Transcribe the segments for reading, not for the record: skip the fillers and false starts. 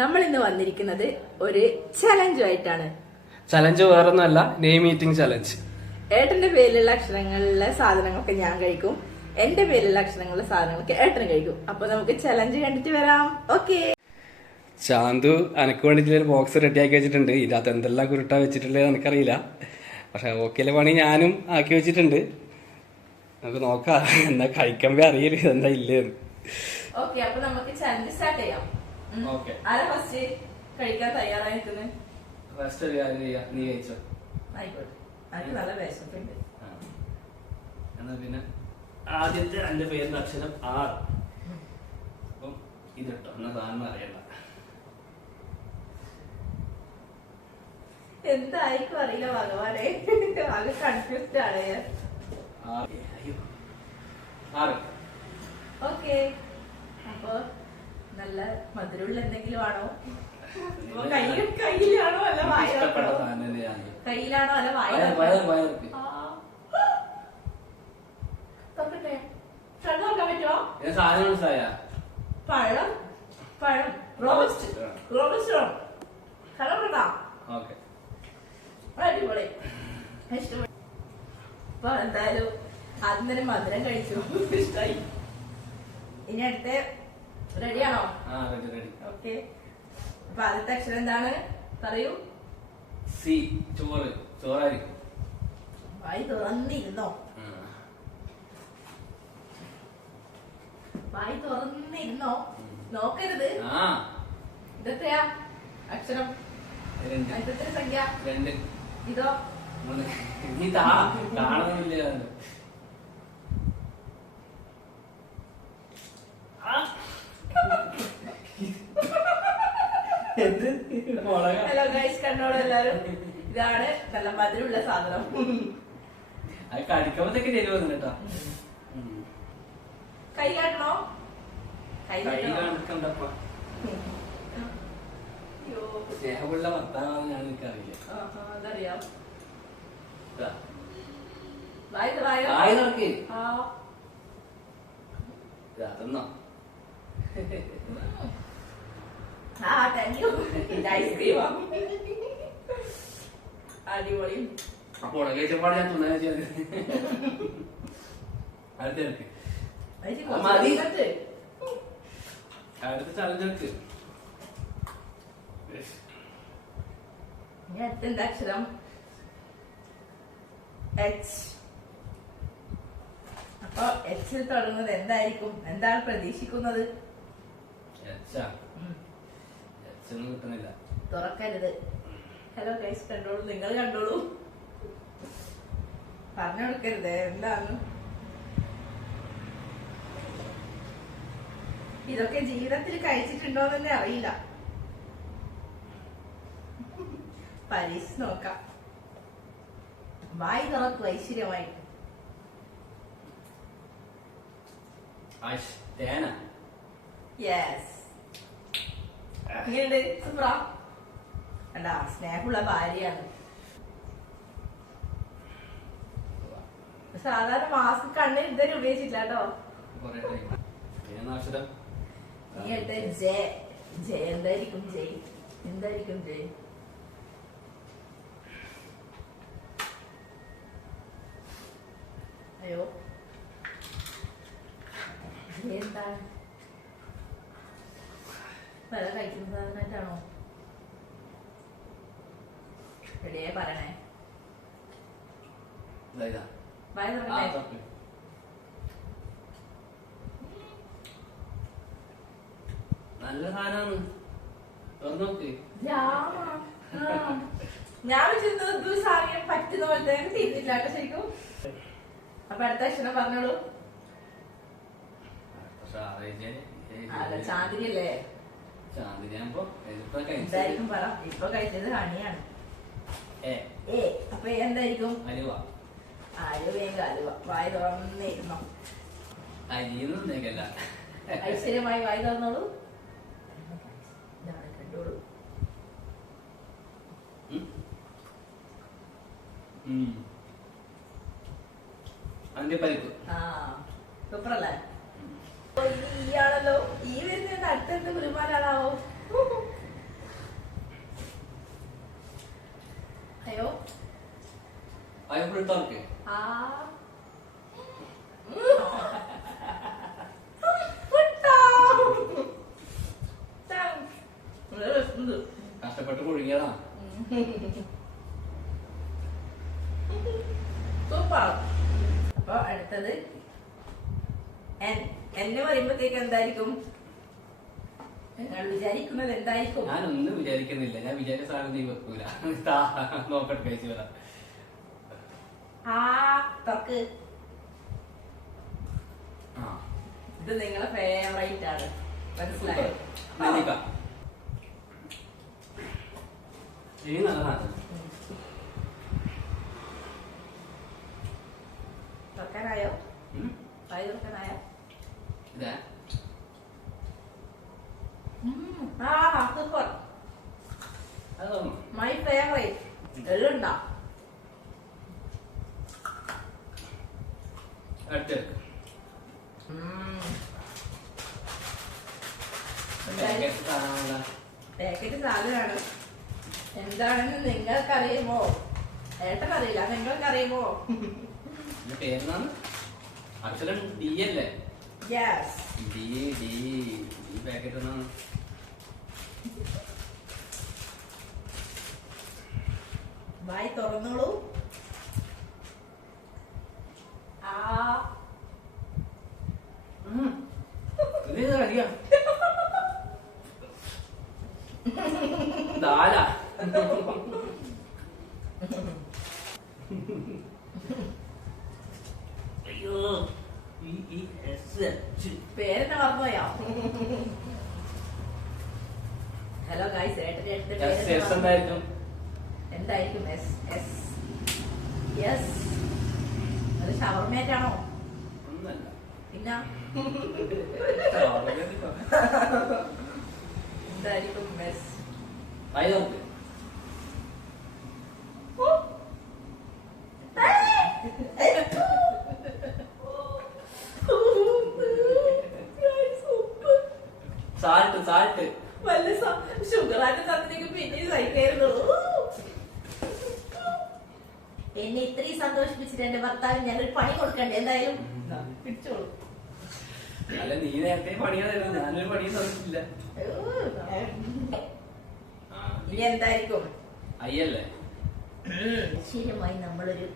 നമ്മൾ ഇന്ന് വന്നിരിക്കുന്നത് ഒരു ചലഞ്ചുമായിട്ടാണ്. ചലഞ്ച് വേറൊന്നുമല്ല, നെയിം ഈറ്റിംഗ് ചലഞ്ച്. ഏട്ടന്റെ പേരിലുള്ള അക്ഷരങ്ങളിലെ സാധനങ്ങളൊക്കെ ഞാൻ കഴിക്കും, എന്റെ പേരിലുള്ള അക്ഷരങ്ങളിലെ സാധനങ്ങളൊക്കെ ഏട്ടൻ കഴിക്കും. അപ്പൊ നമുക്ക് ചലഞ്ച് കണ്ടിട്ട് വരാം. ഓക്കെ. ശാന്തു എനക്ക് വേണ്ടിയിട്ട് ഒരു ബോക്സ് റെഡിയാക്കി വെച്ചിട്ടുണ്ട്. ഇതിനകത്ത് എന്തെല്ലാം കുരുട്ടാ വെച്ചിട്ടുള്ളത് എനിക്കറിയില്ല, പക്ഷെ ഓക്കേലെ പണി ഞാനും ആക്കി വെച്ചിട്ടുണ്ട്. നമുക്ക് നോക്കാം എന്താ കഴിക്കുമ്പോ അറിയില്ല എന്താ ഇല്ലേന്ന്. ഓക്കെ, അപ്പൊ നമുക്ക് ചലഞ്ച് സ്റ്റാർട്ട് ചെയ്യാം. ആരാ ഫസ്റ്റ് കഴിക്കാൻ തയ്യാറായി നിൽക്കുന്നത്? ഫസ്റ്റ് ഒരു കാര്യം ചെയ്യാം, നീ കഴിച്ചോ. ആയിക്കോട്ടെ, എനിക്ക് നല്ല വിശപ്പുണ്ട്. എന്നാ പിന്നെ ആദ്യത്തെ എന്റെ പേരിന്റെ അക്ഷരം ആർ. അപ്പം ഇതിട്ടോ എന്നാ താൻ അറിയണ്ട. എന്തായിരിക്കും അറിയില്ല ഭഗവാനെ, ആകെ കൺഫ്യൂസ്ഡ് ആണ് ഞാൻ. ഓക്കെ, അപ്പൊ നല്ല മധുരമുള്ള എന്തെങ്കിലും ആണോ? കയ്യിലാണോ അല്ല വായിലാണോ? കയ്യിലാണോ അല്ല വായിലാണോ? നോക്കാൻ പറ്റുമോ? പഴം പഴം റോബസ്റ്റ് കടപ്പെടാ. അടിപൊളി, ഇഷ്ടപ്പെട്ടു. അപ്പൊ എന്തായാലും ആദ്യം തന്നെ മധുരം കഴിച്ചു, ഇഷ്ടായി. ഇനി അടുത്ത റെഡിയാണോ? ഓക്കെ, അപ്പൊ ആദ്യത്തെ അക്ഷരം എന്താണ് പറയൂ. സി. ചോറ്. ചോറായിരിക്കും. വായി തുറന്നിരുന്നോ? വായി തുറന്നിരുന്നോ? നോക്കരുത്. ഇതെത്രയാ അക്ഷരം? ഇതെത്ര സംഖ്യ? ഇതോ? കാണുന്നില്ല. ഹലോ ഗൈസ്, കണ്ടോളൂ എല്ലാരും. ഇതാണ് നല്ല മധുരമുള്ള സാധനം. അത് കടിക്കുമ്പോഴത്തേക്ക് ശരി വന്നു കേട്ടോ. കൈ കാട്ടണോ? കൈ കണ്ടപ്പോ സ്നേഹമുള്ള ഭർത്താവാണ് ഞാൻ, എനിക്കറിയില്ല. അതറിയാം. അതൊന്നോ ഐസ്ക്രീമാ, അടിപൊളി. അപ്പൊ ഉടകേച്ചപ്പാട് ഞാൻ തുണ അടുത്തെടുക്ക്. അടുത്ത ചലഞ്ചെടുക്ക്. എന്താ അക്ഷരം? എച്ച്. അപ്പൊ എച്ചിൽ തുടങ്ങുന്നത് എന്തായിരിക്കും? എന്താണ് പ്രതീക്ഷിക്കുന്നത്? കിട്ടുന്നില്ല. തുറക്കരുത്. ഹലോ ഗൈസ്, കണ്ടോളൂ, നിങ്ങൾ കണ്ടോളൂ, പറഞ്ഞു കൊടുക്കരുത് എന്താണ്. ഇതൊക്കെ ജീവിതത്തിൽ കഴിച്ചിട്ടുണ്ടോ എന്ന് തന്നെ അറിയില്ല. പരീക്ഷിച്ച് നോക്കാം. വായി തുറക്കും ഐശ്വര്യമായിട്ട്. യെസ്, സൂപ്പറാ. അല്ല, സ്നേഹമുള്ള ഭാര്യയാണ്. സാധാരണ മാസ്ക് കണ്ണിൽ ഇതുവരെ ഉപയോഗിച്ചില്ല കേട്ടോ. നീ എടുത്ത ജയ്. ജയ് എന്തായിരിക്കും? ജയ് എന്തായിരിക്കും? ജയ് അയ്യോ, ജയ് എന്താണ്? പല കഴിക്കുന്ന സാധനമായിട്ടാണോ? റെഡിയായി പറയണേ. ബൈ തുറക്കട്ടെ. നല്ല സാധനമാണ്, തുറന്നോക്ക്. ഞാൻ വെച്ചിരുന്നത് സാധനം പറ്റുന്ന പോലത്തെ തിരിഞ്ഞില്ല കേട്ടോ ശരിക്കും. അപ്പൊ അടുത്ത അക്ഷരം പറഞ്ഞോളൂ. അല്ല, ചാന്ദിനി അല്ലേ? എന്തായിരിക്കും പറ. ഇപ്പൊ കഴിച്ചത് ഹണിയാണ്. അപ്പൊ എന്തായിരിക്കും? അലുവയെങ്കിൽ അലുവ. വായി തുറന്നിരുന്നോ? ഐശ്വര്യമായി വായി തുറന്നോളൂ. ഇതാണ്, കണ്ടോളൂ. സൂപ്പറല്ലേ? ഇനി ഈ ആണല്ലോ. ഈ വരുന്ന അടുത്തെന്ത് ഗുരുമാനാണാവോ? അയ്യോ അയ്യോ ഫുൾ തുറക്ക്. ആ കഷ്ടപ്പെട്ട് കുഴുങ്ങിയതാ. സൂപ്പർ. അപ്പൊ അടുത്തത് എന്നെ പറയുമ്പോഴത്തേക്ക് എന്തായിരിക്കും നിങ്ങൾ വിചാരിക്കുന്നത്? എന്തായിരിക്കും? ഞാനൊന്നും വിചാരിക്കുന്നില്ല. ഞാൻ വിചാരിച്ച സാധനം നീ വെക്കൂല. നോക്കട്ടെ കഴിച്ചു വരാം. ആ തൊക്ക്. ആ ഇത് നിങ്ങളെ ഫേവറേറ്റ് ആണ്, മനസ്സിലായോ? നെല്ലിക്ക ഇനി നല്ലതാണ്. തുറക്കാനായോ? വായി തുറക്കാനായോ? ഇതാ സൂപ്പർ. അതൊന്നും മൈ ഫേവറേറ്റ്. എല്ലാം ഉണ്ടോ? അടുത്തെടുക്കും. പാക്കറ്റ് സാധനമാണ്. എന്താണെന്ന് നിങ്ങൾക്കറിയുമോ? ഏട്ടനറിയില്ല, നിങ്ങൾക്കറിയുമോ? പേരെന്നാണ്? അക്ഷരം ഡി അല്ലേ? യെസ്. ഡി ഡി ഈ പാക്കറ്റ് ഒന്നാണ്. വായി തുറന്നോളൂ. ആ ഇത് അറിയാം. ദാല അയ്യോ പേരെന്നെ മറന്നുപോയോ? ഹലോ ഗൈസ്, ഏട്ടന്റെ എന്തായിരിക്കും? എന്തായിരിക്കും? യെസ്. അത് ഷവർമേറ്റാണോ? ഒന്നല്ല. പിന്നെ എന്തായിരിക്കും? മെസ്. അയ്യോക്ക് സാൾട്ട് സാൾട്ട് വല്ല ഷുഗറായിട്ട് തന്നിട്ട് പിന്നെ സഹിക്കായിരുന്നു. എന്നെ ഇത്രയും സന്തോഷിപ്പിച്ചിട്ട് എന്റെ ഭർത്താവിന് ഞാനൊരു പണി കൊടുക്കണ്ടേ? എന്തായാലും പിടിച്ചോളൂ. അല്ല, നീ നേരത്തെ പണിയായിരുന്നു. ഞാനൊരു പണിയും തന്നിട്ടില്ല. ഇനി എന്തായിരിക്കും? അയ്യല്ലേ? ശരിയുമായി നമ്മളൊരു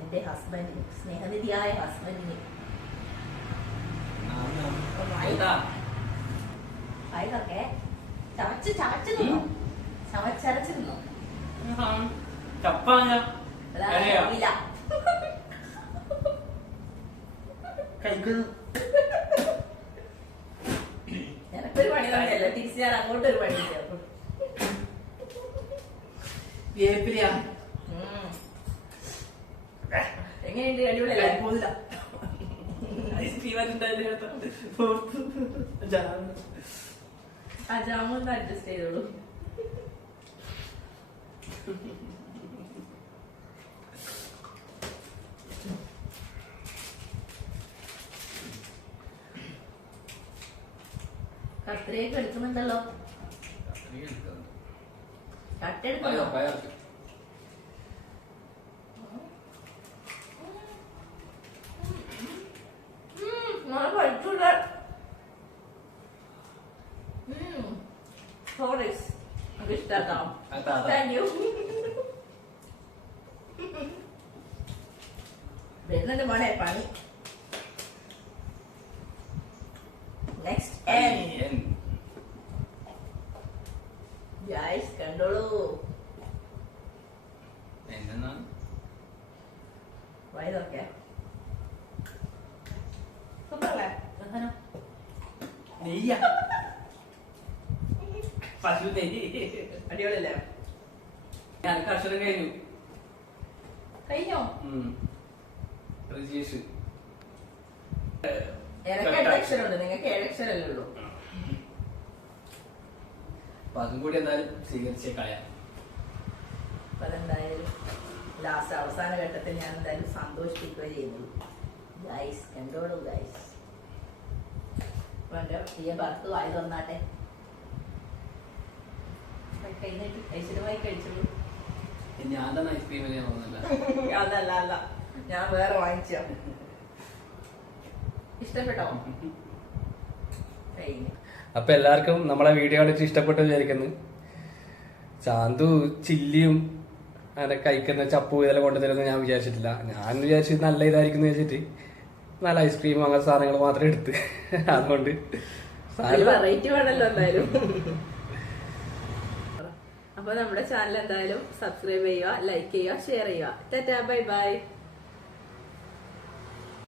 എന്റെ ഹസ്ബൻഡിന്, സ്നേഹനിധിയായ ഹസ്ബൻഡിന് ഇതൊക്കെ ചവച്ച് നിന്നോ? ചവച്ചരച്ച് നിന്നോ? ചപ്പാങ്ങ ഇല്ല. എനക്കൊരു പണി തന്നെയല്ല, തിരിച്ച് ഞാൻ അങ്ങോട്ടൊരു പണി ചെയ്യാം. വേപ്പിലിയാ എങ്ങനെയുണ്ട്? അടിപൊളിയല്ലേ? പോന്നില്ല. ആ ജാമൊന്ന് അഡ്ജസ്റ്റ് ചെയ്തോളൂ. കത്രിയൊക്കെ എടുക്കുന്നുണ്ടല്ലോ. കട്ടെടുക്കണോ? കഴിച്ചൂല. സോറി, അത് ഇഷ്ടാട്ടോ. Thank you. വരുന്നുണ്ട് മോനെ പണി. നെക്സ്റ്റ് ഗൈസ് കണ്ടോളൂ. വായി തുറക്കേ. സൂപ്പറല്ലേ? പശു നെയ്യ് അടിപൊളിയല്ലേ? ഞാനൊക്കെ അക്ഷരം കഴിഞ്ഞു. കഴിഞ്ഞോ? രജീഷ് എനിക്ക് 8 അക്ഷരമുണ്ട്, നിങ്ങൾക്ക് 7 അക്ഷരല്ലേ ഉള്ളൂ. അപ്പൊ അതും കൂടി എന്തായാലും സ്വീകരിച്ചേ കളയാം. അപ്പൊ അതെന്തായാലും ലാസ്റ്റ് അവസാന ഘട്ടത്തിൽ ഞാൻ എന്തായാലും സന്തോഷിപ്പിക്കുകയും ചെയ്യുന്നുള്ളൂ. ഗൈസ് കണ്ടോളൂ ഗൈസ്. എന്റെ പ്രിയ ഭർത്ത് വായി തന്നാട്ടെ. കഴിഞ്ഞിട്ട് ഐശ്വര്യമായി കഴിച്ചുള്ളൂ. ഞാൻ തന്നെ ഐസ്ക്രീം അതല്ല അല്ല, ഞാൻ വേറെ വാങ്ങിച്ച. ഇഷ്ടപ്പെട്ടോ? അപ്പൊ എല്ലാവർക്കും നമ്മളെ വീഡിയോ കണ്ടിട്ട് ഇഷ്ടപ്പെട്ടു വിചാരിക്കുന്നു. ചാന്തു ചില്ലിയും അങ്ങനെ കഴിക്കുന്ന ചപ്പു ഇതെല്ലാം കൊണ്ടുതരുമെന്ന് ഞാൻ വിചാരിച്ചിട്ടില്ല. ഞാൻ വിചാരിച്ചത് നല്ല ഇതായിരിക്കും വിചാരിച്ചിട്ട് നല്ല ഐസ്ക്രീം അങ്ങനെ സാധനങ്ങൾ മാത്രം എടുത്ത്. അതുകൊണ്ട് വെറൈറ്റി വേണല്ലോ എന്തായാലും. അപ്പൊ നമ്മുടെ ചാനൽ എന്തായാലും സബ്സ്ക്രൈബ് ചെയ്യുക, ലൈക്ക് ചെയ്യുക, ഷെയർ ചെയ്യുക. Tata, bye bye.